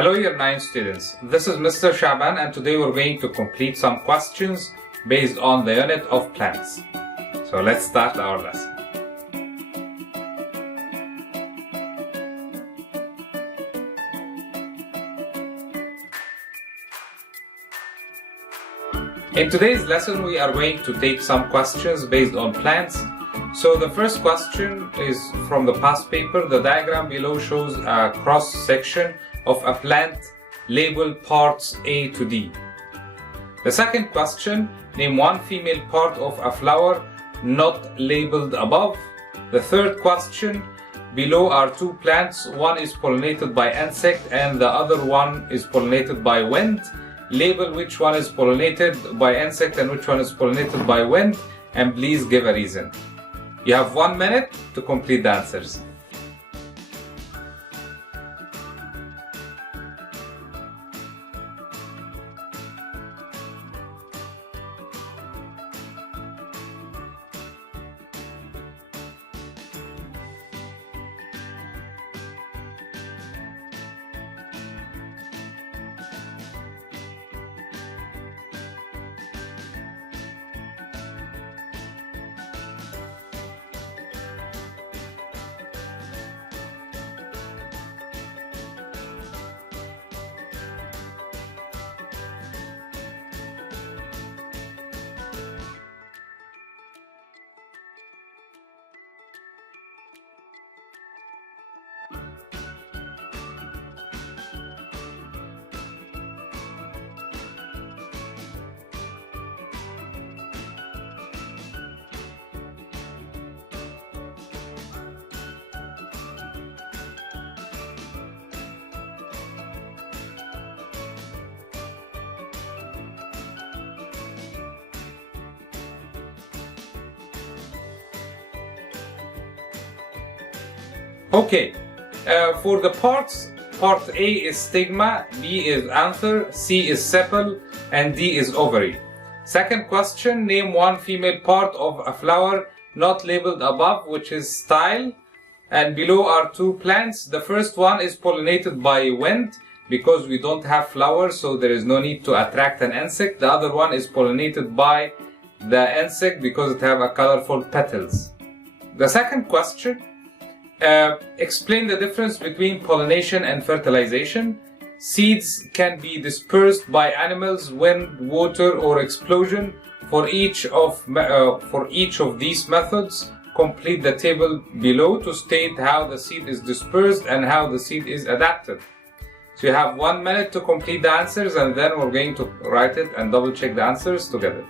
Hello Year 9 students, this is Mr. Shaban and today we're going to complete some questions based on the unit of plants. So let's start our lesson. In today's lesson we are going to take some questions based on plants. So the first question is from the past paper. The diagram below shows a cross section of a plant labeled parts A to D. The second question, name one female part of a flower not labeled above. The third question, below are two plants, one is pollinated by insect and the other one is pollinated by wind. Label which one is pollinated by insect and which one is pollinated by wind, and please give a reason. You have 1 minute to complete the answers. Okay, for the parts, part A is stigma, B is anther, C is sepal, and D is ovary. Second question, name one female part of a flower not labeled above, which is style, and below are two plants. The first one is pollinated by wind because we don't have flowers, so there is no need to attract an insect. The other one is pollinated by the insect because it have a colorful petals. The second question, explain the difference between pollination and fertilization. Seeds can be dispersed by animals, wind, water, or explosion. For each of these methods, complete the table below to state how the seed is dispersed and how the seed is adapted. So you have 1 minute to complete the answers, and then we're going to write it and double check the answers together.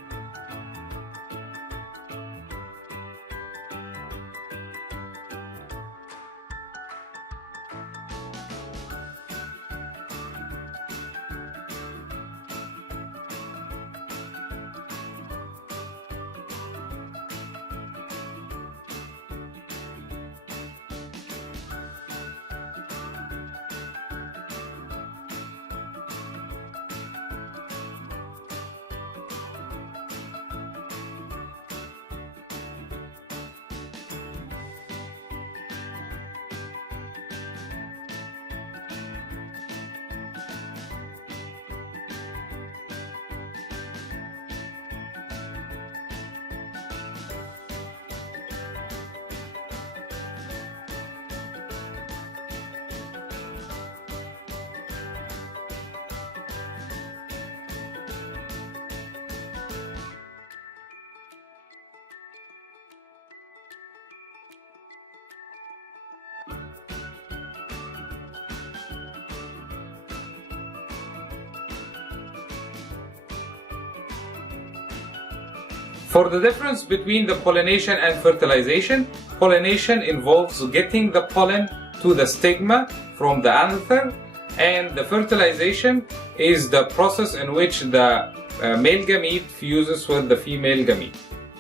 For the difference between the pollination and fertilization, pollination involves getting the pollen to the stigma from the anther, and the fertilization is the process in which the male gamete fuses with the female gamete.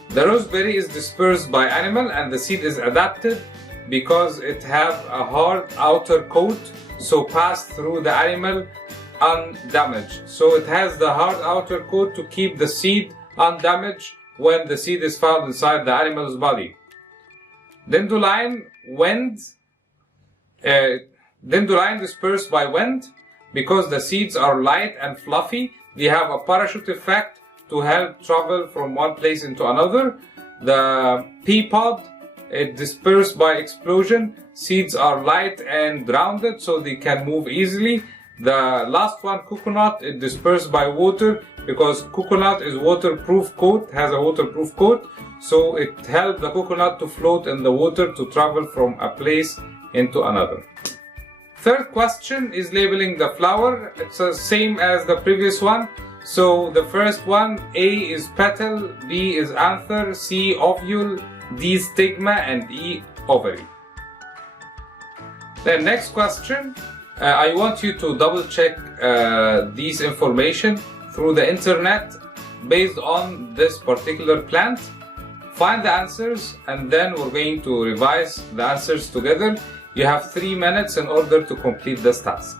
The roseberry is dispersed by animal and the seed is adapted because it have a hard outer coat, so pass through the animal undamaged. So it has the hard outer coat to keep the seed undamaged when the seed is found inside the animal's body. Dandelion dispersed by wind. because the seeds are light and fluffy. They have a parachute effect to help travel from one place into another. The pea pod, it dispersed by explosion. Seeds are light and rounded, so they can move easily. The last one, coconut, it dispersed by water, because coconut is waterproof coat, has a waterproof coat, so it helped the coconut to float in the water to travel from a place into another. Third question is labeling the flower. It's the same as the previous one. So the first one, A is petal, B is anther, C ovule, D stigma, and E ovary. Then next question, I want you to double check these information through the internet based on this particular plant. Find the answers, and then we're going to revise the answers together. You have 3 minutes in order to complete this task.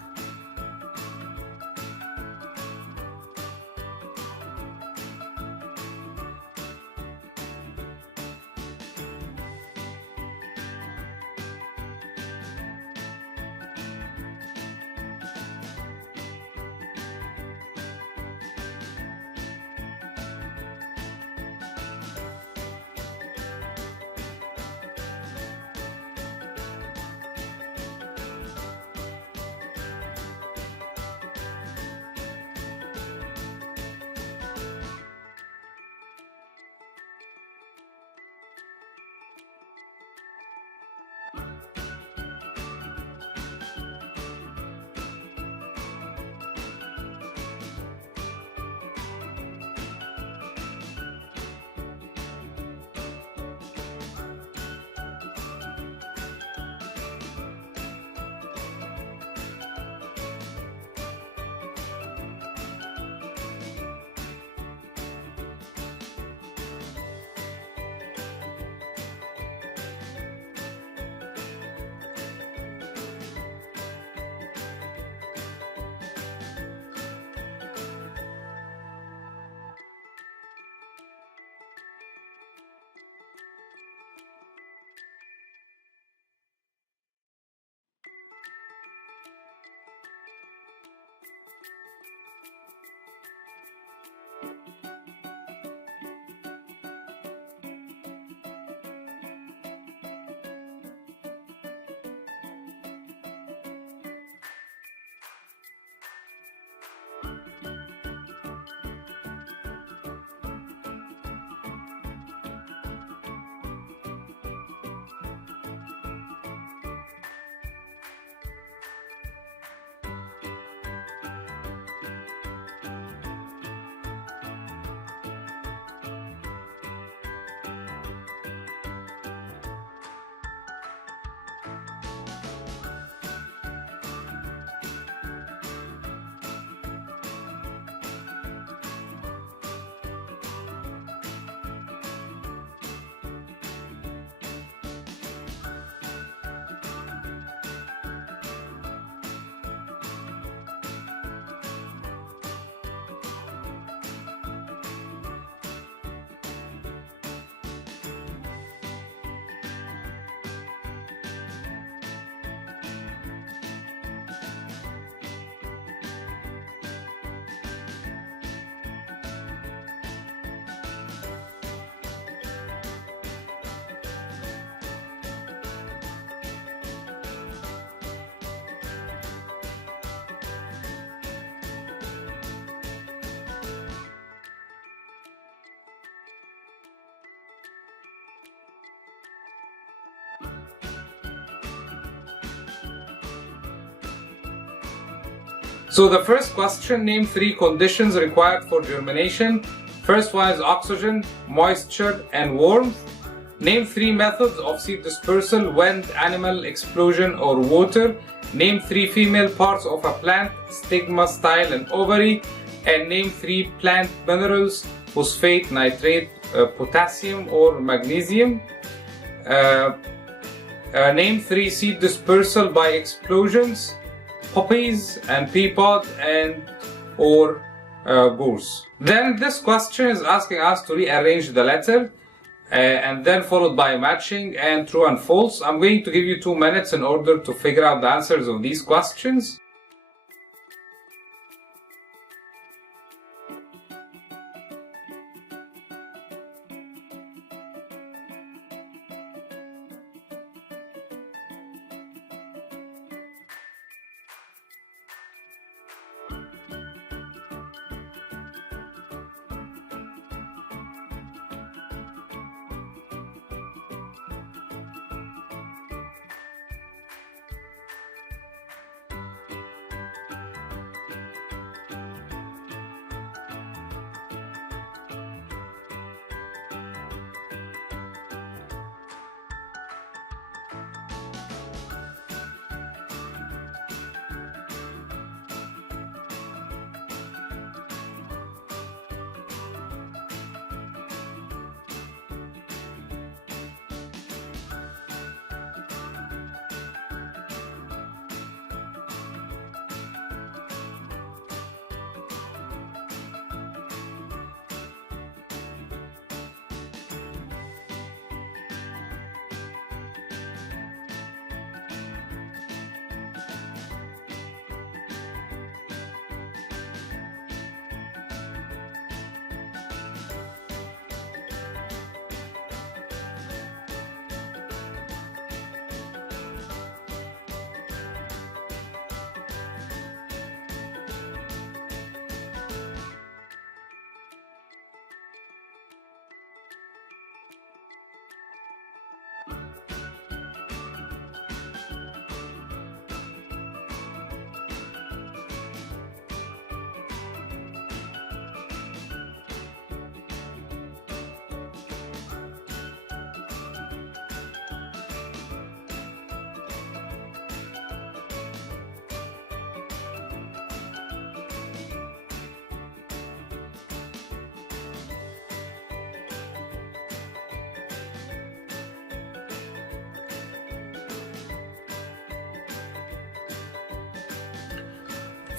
So the first question, name 3 conditions required for germination. First one is oxygen, moisture, and warmth. Name 3 methods of seed dispersal: wind, animal, explosion, or water. Name 3 female parts of a plant: stigma, style, and ovary. And name 3 plant minerals: phosphate, nitrate, potassium, or magnesium. Name 3 seed dispersal by explosions: poppies and pea pod and or gorse. Then this question is asking us to rearrange the letter and then followed by matching and true and false. I'm going to give you 2 minutes in order to figure out the answers of these questions.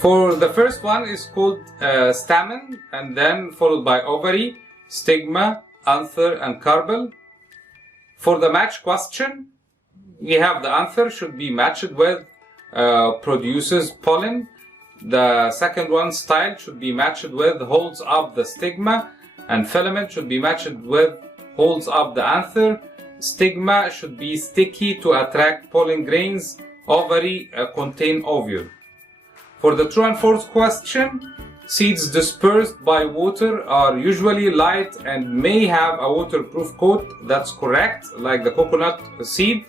For the first one is called stamen, and then followed by ovary, stigma, anther, and carpel. For the match question, we have the anther should be matched with produces pollen. The second one, style, should be matched with holds up the stigma, and filament should be matched with holds up the anther. Stigma should be sticky to attract pollen grains. Ovary contain ovule. For the true and false question, seeds dispersed by water are usually light and may have a waterproof coat. That's correct, like the coconut seed.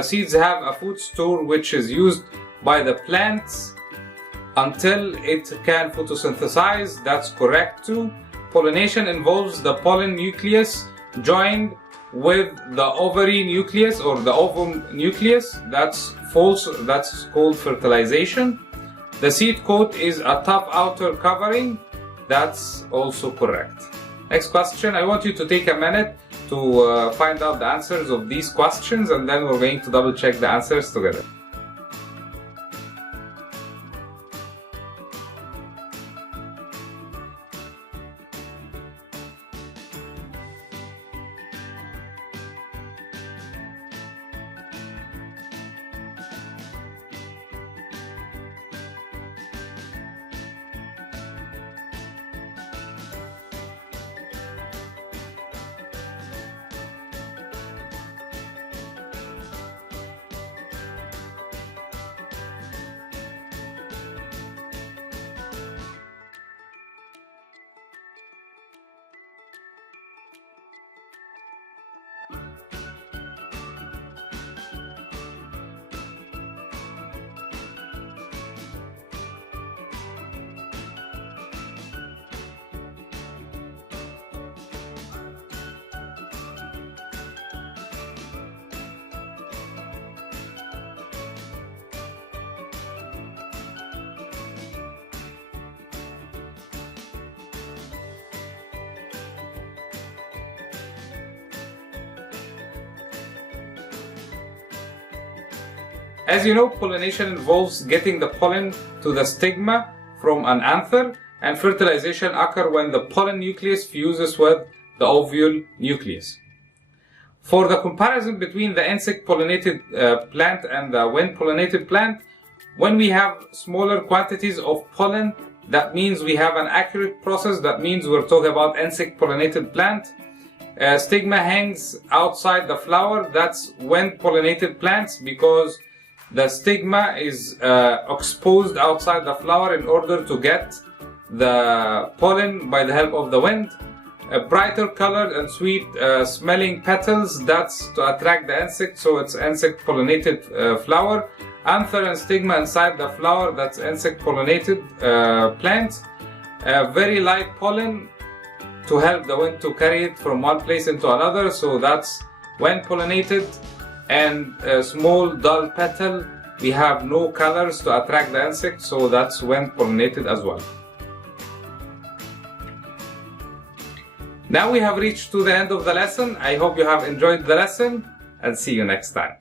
Seeds have a food store which is used by the plants until it can photosynthesize. That's correct too. Pollination involves the pollen nucleus joined with the ovary nucleus or the ovum nucleus. That's false. That's called fertilization. The seed coat is a tough outer covering. That's also correct. Next question. I want you to take a minute to find out the answers of these questions, and then we're going to double check the answers together. As you know, pollination involves getting the pollen to the stigma from an anther, and fertilization occurs when the pollen nucleus fuses with the ovule nucleus. For the comparison between the insect-pollinated plant and the wind-pollinated plant, when we have smaller quantities of pollen, that means we have an accurate process. That means we're talking about insect-pollinated plant. Stigma hangs outside the flower. That's wind-pollinated plants, because the stigma is exposed outside the flower in order to get the pollen by the help of the wind. Brighter colored and sweet smelling petals, that's to attract the insect, so it's insect pollinated flower. Anther and stigma inside the flower, that's insect pollinated plant. Very light pollen to help the wind to carry it from one place into another, so that's wind pollinated. And a small dull petal, we have no colors to attract the insect, so that's wind pollinated as well. Now we have reached to the end of the lesson. I hope you have enjoyed the lesson, and see you next time.